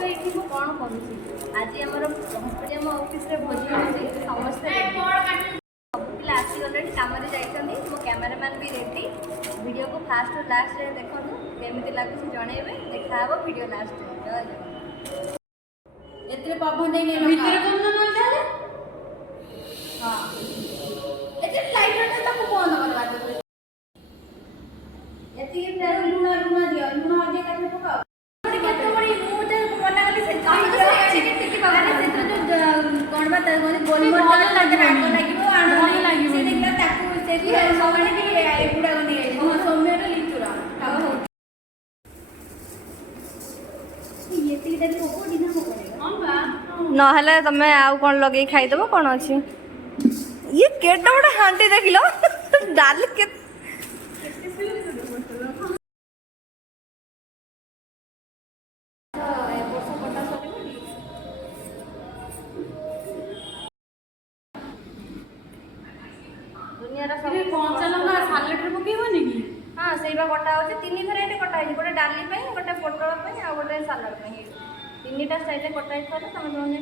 ତ ଏଇଠି ମୁଁ କ'ଣ କରୁଛି ଆଜି ଆମର ହସ୍ପିଟାଲ ଅଫିସରେ ଭୋଜି ହେଉଛି ସମସ୍ତେ ସବୁ ପିଲା ଆସିଗଲେଣି କାମରେ ଯାଇଛନ୍ତି ମୋ କ୍ୟାମେରାମ୍ୟାନ୍ ବି ରେଡ଼ି ଭିଡ଼ିଓକୁ ଫାଷ୍ଟରୁ ଲାଷ୍ଟ ଯାଏଁ ଦେଖନ୍ତୁ କେମିତି ଲାଗୁଛି ଜଣେଇବେ ଦେଖାହେବ ଭିଡ଼ିଓ ଲାଷ୍ଟରେ ଜୟ ଜଗନ୍ନାଥ ଏଥିରେ ପବନ ଦେଇନି ଭିତରେ କ'ଣ ନହେଲେ ହଁ ଏଥିରେ ଲାଇଟରଟା ତାକୁ ବନ୍ଦ କରିବା ଏତିକି ଲୁଣ ଦିଅ ଲୁଣ ଅଧିକ ତାକୁ ପକାଅ କେତେ ବଡ଼ି ମୁଁ ତ ମନା କଲି ସେ କ'ଣ ବା ଗୋଲମରିଚ ଲାଗିବ ରାଗ ଲାଗିବ ଆଣ ଲାଗିବ ସେ ଦେଖିଲା ତାକୁ ସେ ସମାନେ ବି ଏଗୁଡ଼ାକ ନେଇଯାଇଛି ହଁ ସୌମ୍ୟର ଲିଚୁର ନହେଲେ ତମେ ଆଉ କ'ଣ ଲଗେଇ ଖାଇଦେବ କ'ଣ ଅଛି ଇଏ କେତେ ବଡ଼ ହାଣ୍ଡି ଦେଖିଲ ଡାଲି କେତେ କଞ୍ଚା ଲଙ୍କା ସାଲାଡ଼ରେ ପକେଇବନି କି हाँ सेवा कटा होची तीन थर ये कटा है गोटे डाली पे गोटे पोटल पे आ गोटे सालाड पे तीनटा स्टाइल कटा है थरे तमे जोने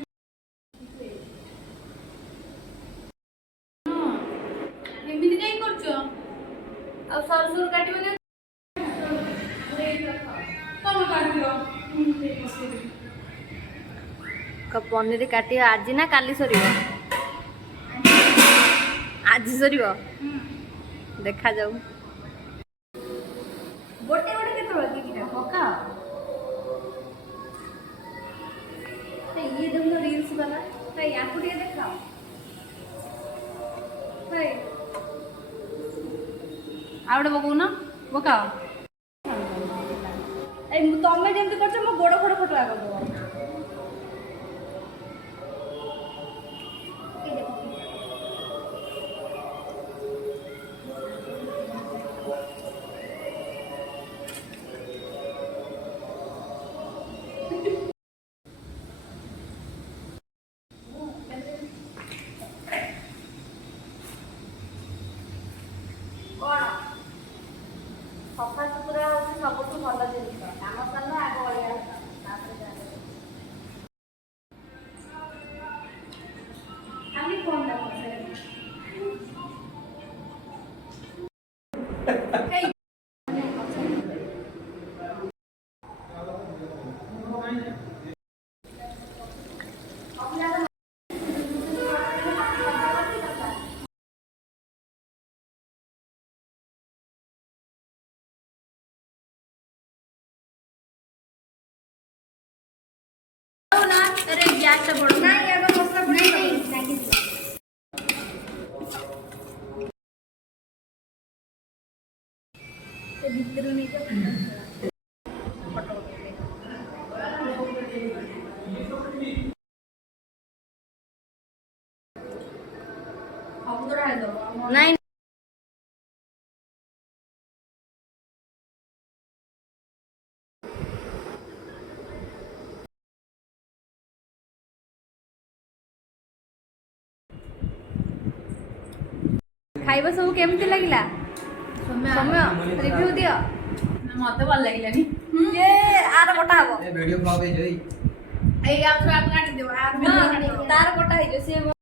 एमिति काई करछो आ सर सर काटिबने कौन काटियो पनीर काटी आज ना काली सरीबो आज सरीबो देखा जाऊ गोटे गोटे के तो दीटा पका ते ये देखो रील्स वाला ते या को ये दिखाओ भाई आउडे बकौना बकाओ ए तमे जेमति करछ मो गोड़ फोड़ फोटो आगो दो सफा सुतरा होची सबठु भल जिनिस काम सारा आग बलिया खाली फोन दा अरे गैस से बड़ नहीं अगर मसला नहीं ते भीतर नहीं तो फोटो हम तो रह दो नहीं खाइबा सब केमती लागिला समय रिव्यू दियो मते भल लागिलानी ये आर कोटा हबो ए वीडियो ब्लॉग हे जोई ए आप काट दियो तार कोटा हे जो से